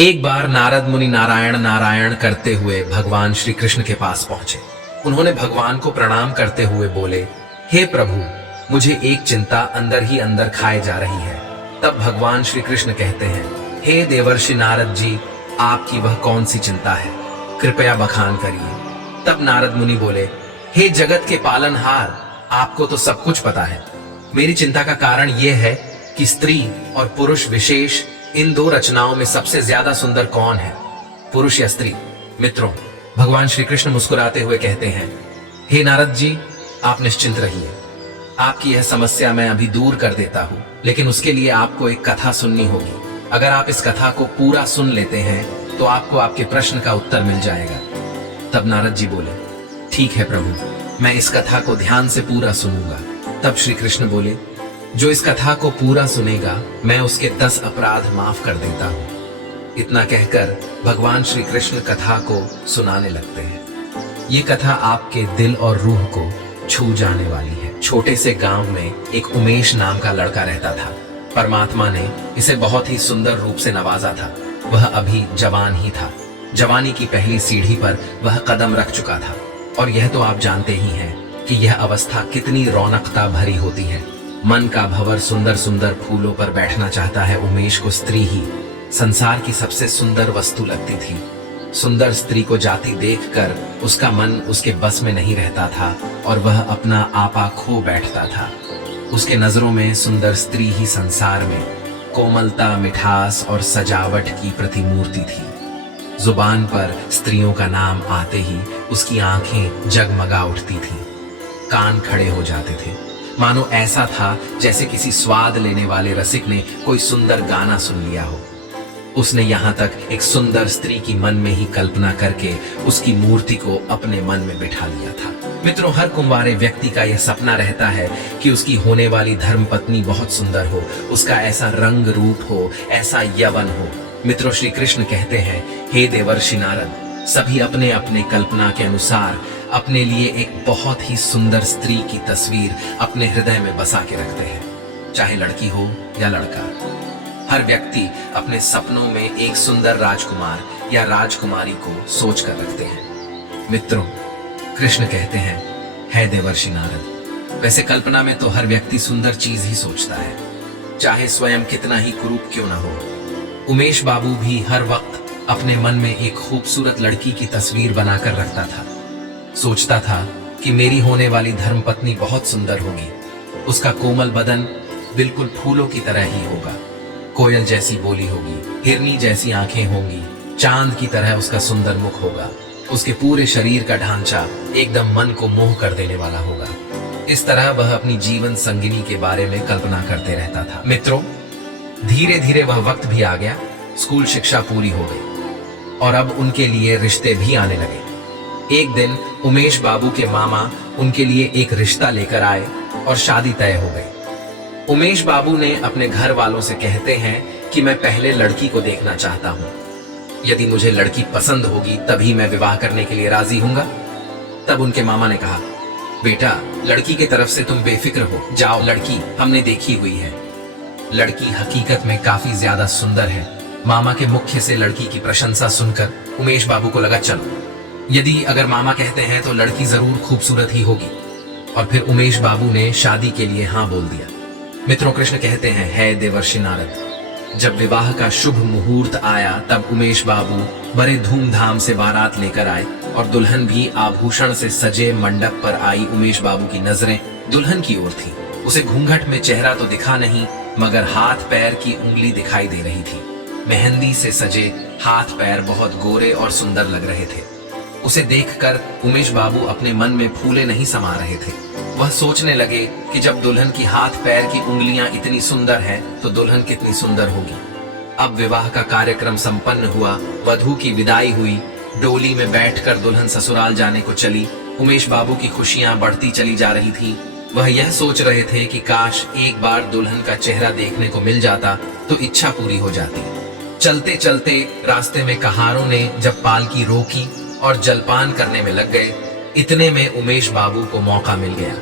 एक बार नारद मुनि नारायण नारायण करते हुए भगवान श्री कृष्ण के पास पहुंचे। उन्होंने भगवान को प्रणाम करते हुए बोले, हे प्रभु, मुझे एक चिंता अंदर ही अंदर खाए जा रही है। तब भगवान श्री कृष्ण कहते हैं, हे देवर्षि नारद जी, आपकी वह कौन सी चिंता है, कृपया बखान करिए। तब नारद मुनि बोले, हे जगत के पालनहार, आपको तो सब कुछ पता है। मेरी चिंता का कारण यह है कि स्त्री और पुरुष विशेष इन दो रचनाओं में सबसे ज्यादा सुंदर कौन है, पुरुष या स्त्री। मित्रों, भगवान श्री कृष्ण मुस्कुराते हुए कहते हैं, हे नारद जी, आप निश्चिंत रहिए। आपकी यह समस्या मैं अभी दूर कर देता हूं, लेकिन उसके लिए आपको एक कथा सुननी होगी। अगर आप इस कथा को पूरा सुन लेते हैं तो आपको आपके प्रश्न का उत्तर मिल जाएगा। तब नारद जी बोले, ठीक है प्रभु, मैं इस कथा को ध्यान से पूरा सुनूंगा। तब श्री कृष्ण बोले, जो इस कथा को पूरा सुनेगा मैं उसके 10 अपराध माफ कर देता हूं। इतना कहकर भगवान श्री कृष्ण कथा को सुनाने लगते हैं। ये कथा आपके दिल और रूह को छू जाने वाली है। छोटे से गांव में एक उमेश नाम का लड़का रहता था। परमात्मा ने इसे बहुत ही सुंदर रूप से नवाजा था। वह अभी जवान ही था। जवानी की पहली सीढ़ी पर वह कदम रख चुका था। और यह तो आप जानते ही हैं कि यह अवस्था कितनी रौनकता भरी होती है। मन का भंवर सुंदर सुंदर फूलों पर बैठना चाहता है। उमेश को स्त्री ही संसार की सबसे सुंदर वस्तु लगती थी। सुंदर स्त्री को जाती देखकर उसका मन उसके बस में नहीं रहता था और वह अपना आपा खो बैठता था। उसके नजरों में सुंदर स्त्री ही संसार में कोमलता, मिठास और सजावट की प्रतिमूर्ति थी। जुबान पर स्त्रियों का नाम आते ही उसकी आंखें जगमगा उठती थीं, कान खड़े हो जाते थे। मानो ऐसा था जैसे किसी स्वाद लेने वाले रसिक ने कोई सुंदर गाना सुन लिया हो। उसने यहाँ तक एक सुंदर स्त्री की मन में ही कल्पना करके उसकी मूर्ति को अपने मन में बिठा लिया था। मित्रों, हर कुंवारे व्यक्ति का यह सपना रहता है कि उसकी होने वाली धर्मपत्नी बहुत सुंदर हो, उसका ऐसा रंग रूप हो, ऐसा यवन हो। मित्रों, श्री कृष्ण कहते हैं, हे देवर्षि नारद, सभी अपने अपने कल्पना के अनुसार अपने लिए एक बहुत ही सुंदर स्त्री की तस्वीर अपने हृदय में बसा के रखते हैं, चाहे लड़की हो या लड़का। हर व्यक्ति अपने सपनों में एक सुंदर राजकुमार या राजकुमारी को सोच कर रखते हैं। मित्रों, कृष्ण कहते हैं, है देवर्षि नारद, वैसे कल्पना में तो हर व्यक्ति सुंदर चीज ही सोचता है, चाहे स्वयं कितना ही कुरूप क्यों ना हो। उमेश बाबू भी हर वक्त अपने मन में एक खूबसूरत लड़की की तस्वीर बनाकर रखता था। सोचता था कि मेरी होने वाली धर्मपत्नी बहुत सुंदर होगी। उसका कोमल बदन बिल्कुल फूलों की तरह ही होगा, कोयल जैसी बोली होगी, हिरनी जैसी आंखें होंगी, चांद की तरह उसका सुंदर मुख होगा। उसके पूरे शरीर का ढांचा एकदम मन को मोह कर देने वाला होगा। इस तरह वह अपनी जीवन संगिनी के बारे में कल्पना करते रहता था। मित्रों, धीरे धीरे वह वक्त भी आ गया। स्कूल शिक्षा पूरी हो गई और अब उनके लिए रिश्ते भी आने लगे। एक दिन उमेश बाबू के मामा उनके लिए एक रिश्ता लेकर आए और शादी तय हो गई। उमेश बाबू ने अपने घर वालों से कहते हैं कि मैं पहले लड़की को देखना चाहता हूँ। यदि मुझे लड़की पसंद होगी तभी मैं विवाह करने के लिए राजी हूंगा। तब उनके मामा ने कहा, बेटा, लड़की की तरफ से तुम बेफिक्र हो जाओ, लड़की हमने देखी हुई है। लड़की हकीकत में काफी ज्यादा सुंदर है। मामा के मुख्य से लड़की की प्रशंसा सुनकर उमेश बाबू को लगा, चलो, यदि अगर मामा कहते हैं तो लड़की जरूर खूबसूरत ही होगी। और फिर उमेश बाबू ने शादी के लिए हाँ बोल दिया। मित्रों, कृष्ण कहते हैं, है देवर्षि नारद, जब विवाह का शुभ मुहूर्त आया तब उमेश बाबू बड़े धूमधाम से बारात लेकर आए और दुल्हन भी आभूषण से सजे मंडप पर आई। उमेश बाबू की नजरें दुल्हन की ओर थी। उसे घूंघट में चेहरा तो दिखा नहीं, मगर हाथ पैर की उंगली दिखाई दे रही थी। मेहंदी से सजे हाथ पैर बहुत गोरे और सुंदर लग रहे थे। उसे देखकर उमेश बाबू अपने मन में फूले नहीं समा रहे थे। वह सोचने लगे कि जब दुल्हन की हाथ पैर की उंगलियां इतनी सुंदर हैं, तो दुल्हन कितनी सुंदर होगी। अब विवाह का कार्यक्रम संपन्न हुआ। वधू की विदाई हुई। डोली में बैठकर दुल्हन ससुराल जाने को चली। उमेश बाबू की खुशियां बढ़ती चली जा रही थी। वह यह सोच रहे थे कि काश एक बार दुल्हन का चेहरा देखने को मिल जाता तो इच्छा पूरी हो जाती। चलते चलते रास्ते में कहारों ने जब पालकी रोकी और जलपान करने में लग गए, इतने में उमेश बाबू को मौका मिल गया।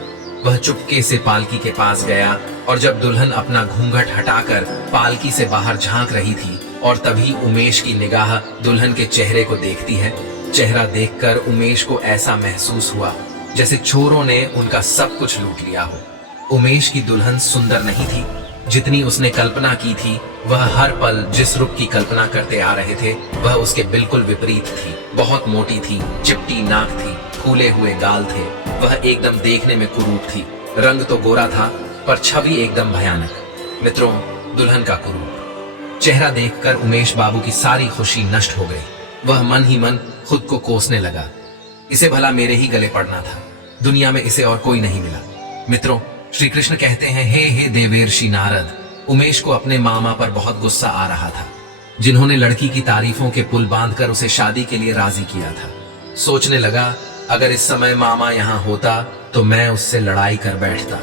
वह चुपके से पालकी के पास गया और जब दुल्हन अपना घूंघट हटाकर पालकी से बाहर झांक रही थी और तभी उमेश की निगाह दुल्हन के चेहरे को देखती है। चेहरा देखकर उमेश को ऐसा महसूस हुआ जैसे चोरों ने उनका सब कुछ लूट लिया हो। उमेश की दुल्हन सुंदर नहीं थी जितनी उसने कल्पना की थी। वह हर पल जिस रूप की कल्पना करते आ रहे थे वह उसके बिल्कुल विपरीत थी। बहुत मोटी थी, चिपटी नाक थी, फूले हुए गाल थे। वह एकदम देखने में कुरूप थी। रंग तो गोरा था पर छवि एकदम भयानक। मित्रों, दुल्हन का कुरूप चेहरा देखकर उमेश बाबू की सारी खुशी नष्ट हो गई। वह मन ही मन खुद को कोसने लगा। इसे भला मेरे ही गले पड़ना था, दुनिया में इसे और कोई नहीं मिला। मित्रों, श्री कृष्ण कहते हैं, हे देवर्षि नारद, उमेश को अपने मामा पर बहुत गुस्सा आ रहा था जिन्होंने लड़की की तारीफों के पुल बांधकर उसे शादी के लिए राजी किया था। सोचने लगा, अगर इस समय मामा यहाँ होता तो मैं उससे लड़ाई कर बैठता।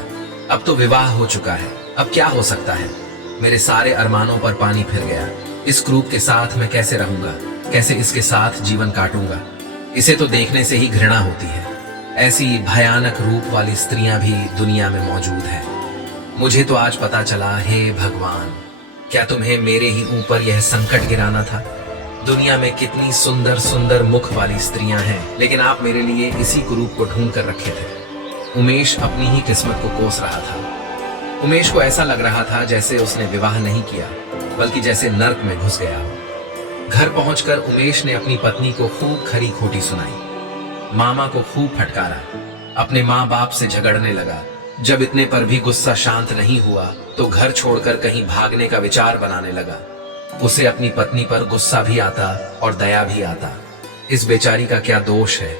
अब तो विवाह हो चुका है, अब क्या हो सकता है। मेरे सारे अरमानों पर पानी फिर गया। इस क्रूप के साथ मैं कैसे रहूंगा, कैसे इसके साथ जीवन काटूंगा। इसे तो देखने से ही घृणा होती है। ऐसी भयानक रूप वाली स्त्रियां भी दुनिया में मौजूद है। मुझे तो आज पता चला, हे भगवान, क्या तुम्हें मेरे ही ऊपर यह संकट गिराना था। दुनिया में कितनी सुंदर सुंदर मुख वाली स्त्रियां हैं, लेकिन आप मेरे लिए इसी कुरूप को ढूंढ कर रखे थे। उमेश अपनी ही किस्मत को कोस रहा था। उमेश को ऐसा लग रहा था जैसे उसने विवाह नहीं किया, बल्कि जैसे नर्क में घुस गया हो। घर पहुंचकर उमेश ने अपनी पत्नी को खूब खरी खोटी सुनाई, मामा को खूब फटकारा, अपने माँ बाप से झगड़ने लगा। जब इतने पर भी गुस्सा शांत नहीं हुआ तो घर छोड़कर कहीं भागने का विचार बनाने लगा। उसे अपनी पत्नी पर गुस्सा भी आता और दया भी आता। इस बेचारी का क्या दोष है,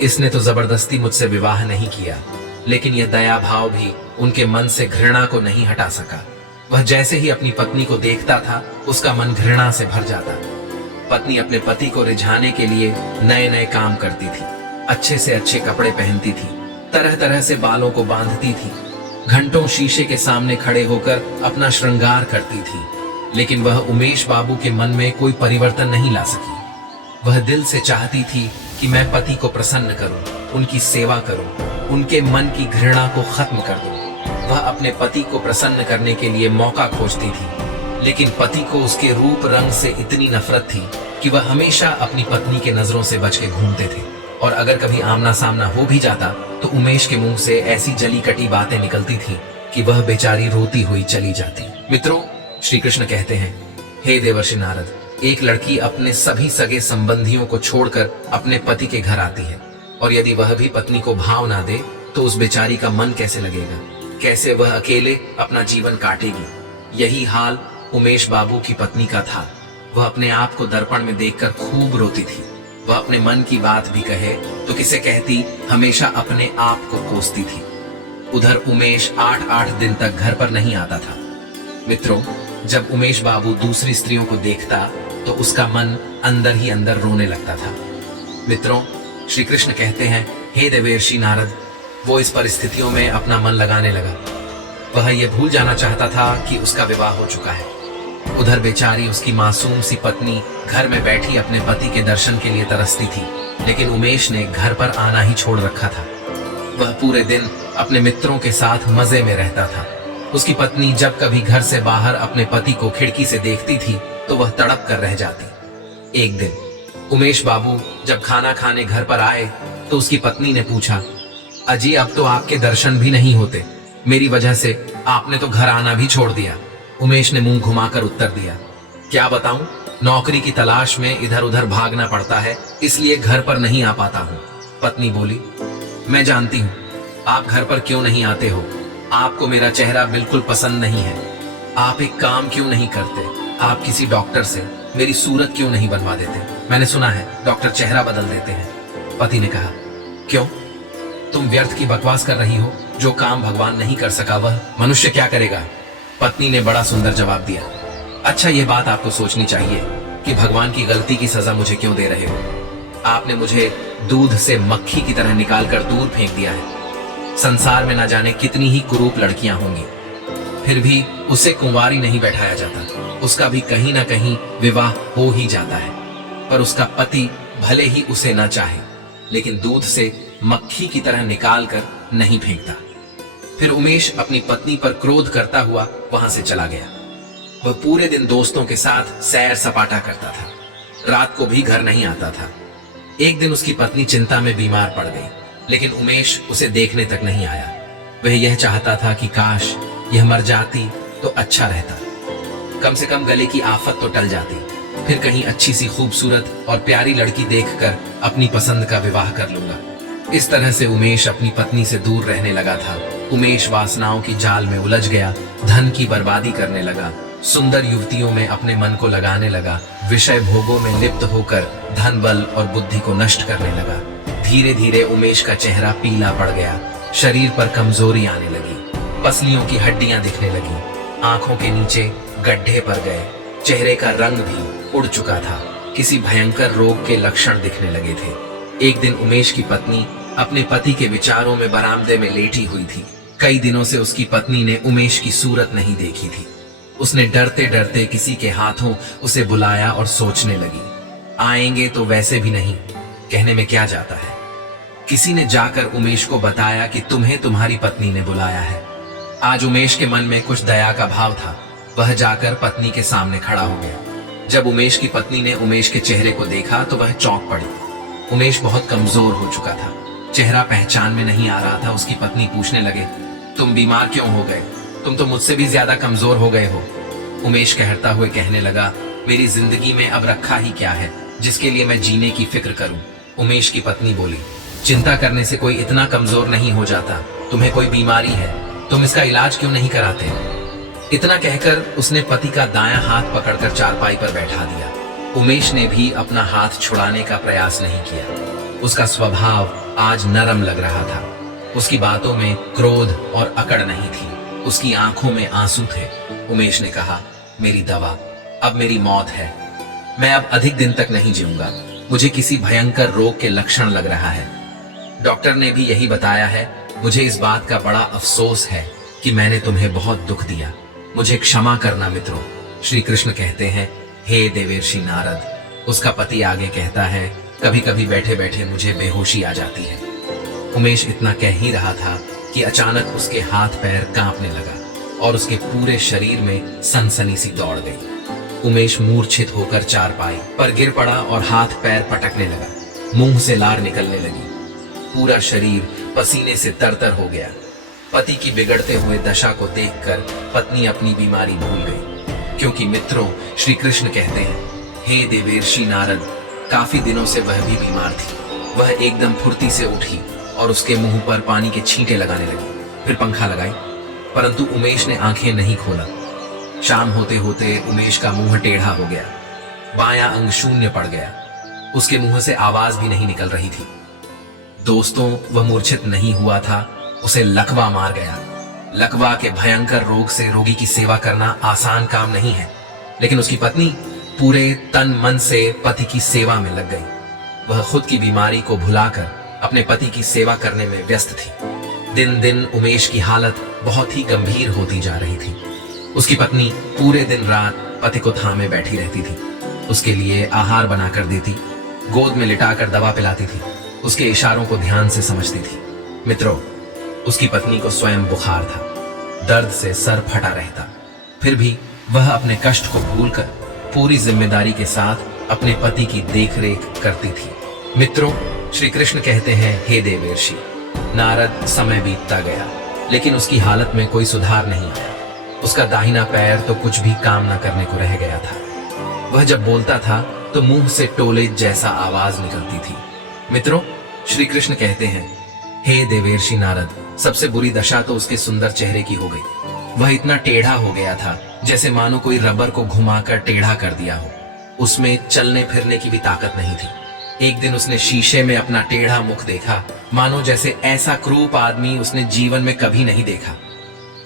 इसने तो जबरदस्ती मुझसे विवाह नहीं किया, लेकिन यह दया भाव भी उनके मन से घृणा को नहीं हटा सका। वह जैसे ही अपनी पत्नी को देखता था उसका मन घृणा से भर जाता। पत्नी अपने पति को रिझाने के लिए नए नए काम करती थी, अच्छे से अच्छे कपड़े पहनती थी, तरह तरह से बालों को बांधती थी, घंटों शीशे के सामने खड़े होकर अपना श्रृंगार करती थी, लेकिन वह उमेश बाबू के मन में कोई परिवर्तन नहीं ला सकी। वह दिल से चाहती थी कि मैं पति को प्रसन्न करूं, उनकी सेवा करूं, उनके मन की घृणा को खत्म कर दूं। वह अपने पति को प्रसन्न करने के लिए मौका खोजती थी, लेकिन पति को उसके रूप रंग से इतनी नफरत थी कि वह हमेशा अपनी पत्नी के नजरों से बच के घूमते थे। और अगर कभी आमना सामना हो भी जाता तो उमेश के मुंह से ऐसी जली कटी बातें निकलती थी कि वह बेचारी रोती हुई चली जाती। मित्रों, श्री कृष्ण कहते हैं, हे देवर्षि नारद, एक लड़की अपने सभी सगे संबंधियों को छोड़कर अपने पति के घर आती है, और यदि वह भी पत्नी को भाव ना दे तो उस बेचारी का मन कैसे लगेगा, कैसे वह अकेले अपना जीवन काटेगी। यही हाल उमेश बाबू की पत्नी का था। वह अपने आप को दर्पण में देखकर खूब रोती थी। वह अपने मन की बात भी कहे तो किसे कहती, हमेशा अपने आप को कोसती थी। उधर उमेश 8-8 दिन तक घर पर नहीं आता था। मित्रों, जब उमेश बाबू दूसरी स्त्रियों को देखता तो उसका मन अंदर ही अंदर रोने लगता था। मित्रों, श्री कृष्ण कहते हैं, हे देवर्षि नारद, वो इस परिस्थितियों में अपना मन लगाने लगा। वह ये भूल जाना चाहता था कि उसका विवाह हो चुका है। उधर बेचारी उसकी मासूम सी पत्नी घर में बैठी अपने पति के दर्शन के लिए तरसती थी, लेकिन उमेश ने घर पर आना ही छोड़ रखा था। वह पूरे दिन अपने मित्रों के साथ मजे में रहता था। उसकी पत्नी जब कभी घर से बाहर अपने पति को खिड़की से देखती थी तो वह तड़प कर रह जाती। एक दिन उमेश बाबू जब खाना खाने घर पर आए तो उसकी पत्नी ने पूछा, अजी, अब तो आपके दर्शन भी नहीं होते, मेरी वजह से आपने तो घर आना भी छोड़ दिया। उमेश ने मुंह घुमाकर उत्तर दिया, क्या बताऊं, नौकरी की तलाश में इधर उधर भागना पड़ता है, इसलिए घर पर नहीं आ पाता हूं। पत्नी बोली, मैं जानती हूं आप घर पर क्यों नहीं आते हो, आपको मेरा चेहरा बिल्कुल पसंद नहीं है। आप एक काम क्यों नहीं करते, आप किसी डॉक्टर से मेरी सूरत क्यों नहीं बनवा देते, मैंने सुना है डॉक्टर चेहरा बदल देते हैं। पति ने कहा, क्यों, तुम व्यर्थ की बकवास कर रही हो, जो काम भगवान नहीं कर सका वह मनुष्य क्या करेगा। पत्नी ने बड़ा सुंदर जवाब दिया, अच्छा, ये बात आपको सोचनी चाहिए कि भगवान की गलती की सजा मुझे क्यों दे रहे हो। आपने मुझे दूध से मक्खी की तरह निकालकर दूर फेंक दिया है। संसार में ना जाने कितनी ही कुरूप लड़कियां होंगी, फिर भी उसे कुंवारी नहीं बैठाया जाता। उसका भी कहीं ना कहीं विवाह हो ही जाता है, पर उसका पति भले ही उसे न चाहे, लेकिन दूध से मक्खी की तरह निकाल कर नहीं फेंकता। फिर उमेश अपनी पत्नी पर क्रोध करता हुआ वहां से चला गया। वह पूरे दिन दोस्तों के साथ सैर सपाटा करता था, रात को भी घर नहीं आता था। एक दिन उसकी पत्नी चिंता में बीमार पड़ गई, लेकिन उमेश उसे देखने तक नहीं आया। वह यह चाहता था कि काश यह मर जाती तो अच्छा रहता, कम से कम गले की आफत तो टल जाती, फिर कहीं अच्छी सी खूबसूरत और प्यारी लड़की देखकर अपनी पसंद का विवाह कर लूंगा। इस तरह से उमेश अपनी पत्नी से दूर रहने लगा था। उमेश वासनाओं की जाल में उलझ गया, धन की बर्बादी करने लगा, सुंदर युवतियों में अपने मन को लगाने लगा, विषय भोगों में लिप्त होकर धन बल और बुद्धि को नष्ट करने लगा। धीरे धीरे उमेश का चेहरा पीला पड़ गया, शरीर पर कमजोरी आने लगी, पसलियों की हड्डियां दिखने लगी, आंखों के नीचे गड्ढे पड़ गए, चेहरे का रंग भी उड़ चुका था, किसी भयंकर रोग के लक्षण दिखने लगे थे। एक दिन उमेश की पत्नी अपने पति के विचारों में बरामदे में लेटी हुई थी। कई दिनों से उसकी पत्नी ने उमेश की सूरत नहीं देखी थी। उसने डरते डरते किसी के हाथों उसे बुलाया और सोचने लगी, आएंगे तो वैसे भी नहीं, कहने में क्या जाता है। किसी ने जाकर उमेश को बताया कि तुम्हें तुम्हारी पत्नी ने बुलाया है। आज उमेश के मन में कुछ दया का भाव था। वह जाकर पत्नी के सामने खड़ा हो गया। जब उमेश की पत्नी ने उमेश के चेहरे को देखा तो वह चौंक पड़ी। उमेश बहुत कमजोर हो चुका था, चेहरा पहचान में नहीं आ रहा था। उसकी पत्नी पूछने लगे, तुम बीमार क्यों हो गए? तुम तो मुझसे भी ज्यादा कमजोर हो गए हो। उमेश कहता हुए कहने लगा, मेरी जिंदगी में अब रखा ही क्या है जिसके लिए मैं जीने की फिक्र करूं। उमेश की पत्नी बोली, चिंता करने से कोई इतना कमजोर नहीं हो जाता। तुम्हें कोई बीमारी है, तुम इसका इलाज क्यों नहीं कराते? इतना कहकर उसने पति का दायां हाथ पकड़कर चारपाई पर बैठा दिया। उमेश ने भी अपना हाथ छुड़ाने का प्रयास नहीं किया। उसका स्वभाव आज नरम लग रहा था। उसकी बातों में क्रोध और अकड़ नहीं थी, उसकी आंखों में आंसू थे। उमेश ने कहा, मेरी दवा, अब मेरी मौत है। मैं अब अधिक दिन तक नहीं जीऊंगा। मुझे किसी भयंकर रोग के लक्षण लग रहा है। डॉक्टर ने भी यही बताया है। मुझे इस बात का बड़ा अफसोस है कि मैंने तुम्हें बहुत दुख दिया। मुझे क्षमा करना मित्रों। श्री कृष्ण कहते हैं, हे देवर्षि नारद। उसका पति आगे कहता है, कभी कभी बैठे बैठे मुझे बेहोशी आ जाती है। उमेश इतना कह ही रहा था कि अचानक उसके हाथ पैर कांपने लगा और उसके पूरे शरीर में सनसनी सी दौड़ गई। उमेश मूर्छित होकर चारपाई पर गिर पड़ा और हाथ पैर पटकने लगा। मुंह से लार निकलने लगी, पूरा शरीर पसीने से तरतर हो गया। पति की बिगड़ते हुए दशा को देखकर पत्नी अपनी बीमारी भूल गई, क्योंकि मित्रों श्री कृष्ण कहते हैं, हे देवर्षि नारद, काफी दिनों से वह भी बीमार थी। वह एकदम फुर्ती से उठी और उसके मुंह पर पानी के छींटे लगाने लगी, फिर पंखा लगाई, परंतु उमेश ने आंखें नहीं खोला। शाम होते होते उमेश का मुंह टेढ़ा हो गया, बायां अंग शून्य पड़ गया, उसके मुंह से आवाज भी नहीं निकल रही थी। दोस्तों, वह मूर्छित नहीं हुआ था, उसे लकवा मार गया। लकवा के भयंकर रोग से रोगी की सेवा करना आसान काम नहीं है, लेकिन उसकी पत्नी पूरे तन मन से पति की सेवा में लग गई। वह खुद की बीमारी को भुलाकर अपने पति की सेवा करने में व्यस्त थी। दिन दिन उमेश की हालत बहुत ही गंभीर होती जा रही थी। उसकी पत्नी पूरे दिन रात पति को थामे बैठी रहती थी, उसके लिए आहार बनाकर देती, गोद में लिटाकर दवा पिलाती थी, उसके इशारों को ध्यान से समझती थी। मित्रों, उसकी पत्नी को स्वयं बुखार था, दर्द से सर फटा रहता, फिर भी वह अपने कष्ट को भूलकर पूरी जिम्मेदारी के साथ अपने पति की देखरेख करती थी। मित्रों, श्री कृष्ण कहते हैं, हे देवर्षि नारद, समय बीतता गया, लेकिन उसकी हालत में कोई सुधार नहीं आया। उसका दाहिना पैर तो कुछ भी काम न करने को रह गया था। वह जब बोलता था तो मुंह से टोले जैसा आवाज निकलती थी। मित्रों, श्री कृष्ण कहते हैं, हे देवर्षि नारद, सबसे बुरी दशा तो उसके सुंदर चेहरे की हो गई। वह इतना टेढ़ा हो गया था जैसे मानो कोई रबर को घुमाकर टेढ़ा कर दिया हो। उसमें चलने फिरने की भी ताकत नहीं थी। एक दिन उसने शीशे में अपना टेढ़ा मुख देखा, मानो जैसे ऐसा क्रूप आदमी उसने जीवन में कभी नहीं देखा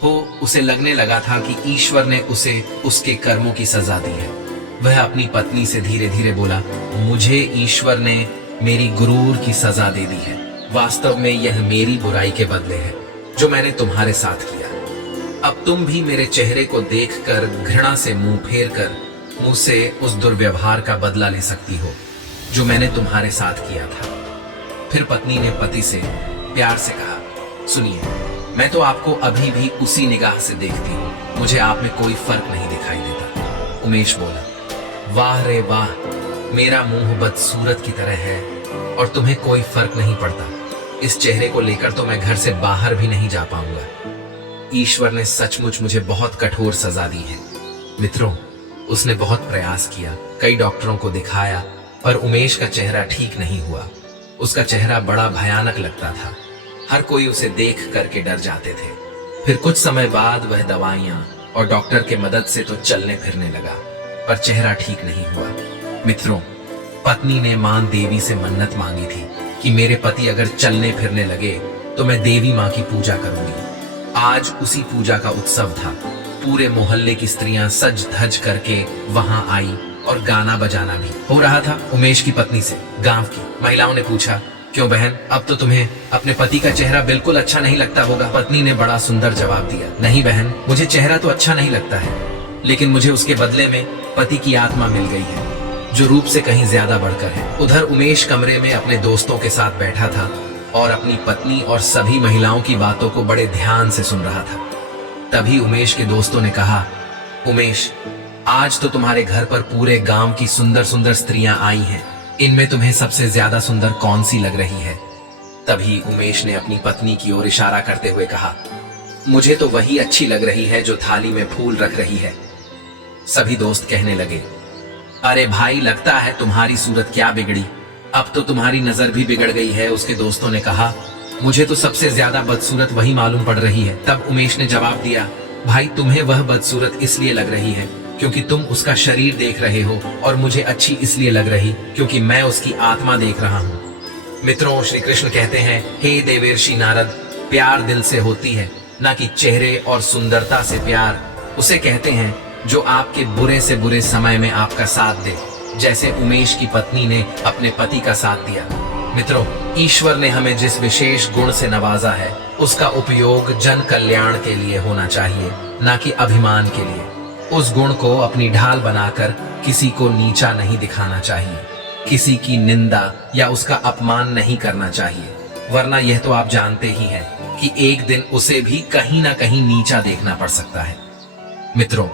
हो। उसे लगने लगा था कि ईश्वर ने उसे उसके कर्मों की सजा दी है। वह अपनी पत्नी से धीरे धीरे बोला, मुझे ईश्वर ने मेरी गुरूर की सजा दे दी है। वास्तव में यह मेरी बुराई के बदले है जो मैंने तुम्हारे साथ किया। अब तुम भी मेरे चेहरे को देखकर घृणा से मुंह फेर कर मुझसे उस दुर्व्यवहार का बदला ले सकती हो जो मैंने तुम्हारे साथ किया था। फिर पत्नी ने पति से प्यार से कहा, सुनिए, मैं तो आपको अभी भी उसी निगाह से देखती हूँ, मुझे आप में कोई फर्क नहीं दिखाई देता। उमेश बोला, वाह रे वाह, मेरा मुंह बदसूरत की तरह है और तुम्हें कोई फर्क नहीं पड़ता। इस चेहरे को लेकर तो मैं घर से बाहर भी नहीं जा पाऊंगा। ईश्वर ने सचमुच मुझे बहुत कठोर सजा दी है। मित्रों, उसने बहुत प्रयास किया, कई डॉक्टरों को दिखाया, पर उमेश का चेहरा ठीक नहीं हुआ। उसका चेहरा बड़ा भयानक लगता था। हर कोई उसे देख करके डर जाते थे। फिर कुछ समय बाद वह दवाइयां और डॉक्टर के मदद से तो चलने फिरने लगा, पर चेहरा ठीक नहीं हुआ। मित्रों, पत्नी ने मां देवी से मन्नत मांगी थी कि मेरे पति अगर चलने फिरने लगे तो मैं देवी मां की पूजा करूंगी। आज उसी पूजा का उत्सव था। पूरे मोहल्ले की स्त्रियां सज धज करके वहां आई और गाना बजाना भी हो रहा था। उमेश की पत्नी से गांव की महिलाओं ने पूछा, क्यों बहन, अब तो तुम्हें अपने पति का चेहरा बिल्कुल अच्छा नहीं लगता होगा। पत्नी ने बड़ा सुंदर जवाब दिया, नहीं बहन, मुझे चेहरा तो अच्छा नहीं लगता है, लेकिन मुझे उसके बदले में पति की आत्मा मिल गई है, जो रूप से कहीं ज्यादा बढ़कर है। उधर उमेश कमरे में अपने दोस्तों के साथ बैठा था और अपनी पत्नी और सभी महिलाओं की बातों को बड़े ध्यान से सुन रहा था। तभी उमेश के दोस्तों ने कहा, उमेश, आज तो तुम्हारे घर पर पूरे गांव की सुंदर सुंदर स्त्रियां आई हैं, इनमें तुम्हें सबसे ज्यादा सुंदर कौन सी लग रही है? तभी उमेश ने अपनी पत्नी की ओर इशारा करते हुए कहा, मुझे तो वही अच्छी लग रही है जो थाली में फूल रख रही है। सभी दोस्त कहने लगे, अरे भाई, लगता है तुम्हारी सूरत क्या बिगड़ी, अब तो तुम्हारी नजर भी बिगड़ गई है। उसके दोस्तों ने कहा, मुझे तो सबसे ज्यादा बदसूरत वही मालूम पड़ रही है। तब उमेश ने जवाब दिया, भाई, तुम्हें वह बदसूरत इसलिए लग रही है क्योंकि तुम उसका शरीर देख रहे हो और मुझे अच्छी इसलिए लग रही क्योंकि मैं उसकी आत्मा देख रहा हूँ। मित्रों, श्री कृष्ण कहते हैं, हे देवर्षि नारद, प्यार दिल से होती है, ना कि चेहरे और सुंदरता से। प्यार उसे कहते हैं जो आपके बुरे से बुरे समय में आपका साथ दे, जैसे उमेश की पत्नी ने अपने पति का साथ दिया। मित्रों, ईश्वर ने हमें जिस विशेष गुण से नवाजा है उसका उपयोग जन कल्याण के लिए होना चाहिए, ना कि अभिमान के लिए। उस गुण को अपनी ढाल बनाकर किसी को नीचा नहीं दिखाना चाहिए, किसी की निंदा या उसका अपमान नहीं करना चाहिए, वरना यह तो आप जानते ही हैं कि एक दिन उसे भी कहीं ना कहीं नीचा देखना पड़ सकता है। मित्रों,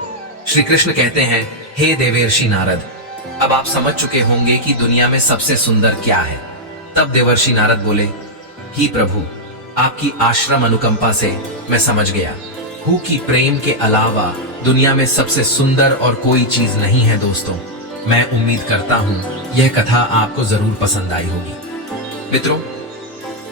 श्री कृष्ण कहते हैं, हे देवर्षि नारद, अब आप समझ चुके होंगे कि दुनिया में सबसे सुंदर क्या है। तब देवर्षि नारद बोले, ही प्रभु, आपकी आश्रम अनुकंपा से मैं समझ गया हूं कि प्रेम के अलावा दुनिया में सबसे सुंदर और कोई चीज नहीं है। दोस्तों, मैं उम्मीद करता हूं यह कथा आपको जरूर पसंद आई होगी। मित्रों,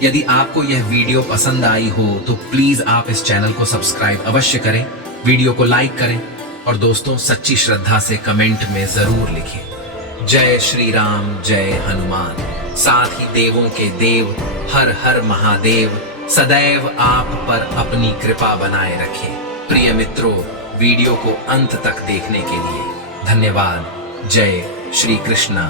यदि आपको यह वीडियो पसंद आई हो तो प्लीज आप इस चैनल को सब्सक्राइब अवश्य करें, वीडियो को लाइक करें और दोस्तों, सच्ची श्रद्धा से कमेंट में जरूर लिखें, जय श्री राम, जय हनुमान। साथ ही देवों के देव हर हर महादेव सदैव आप पर अपनी कृपा बनाए रखें। प्रिय मित्रों, वीडियो को अंत तक देखने के लिए धन्यवाद। जय श्री कृष्ण।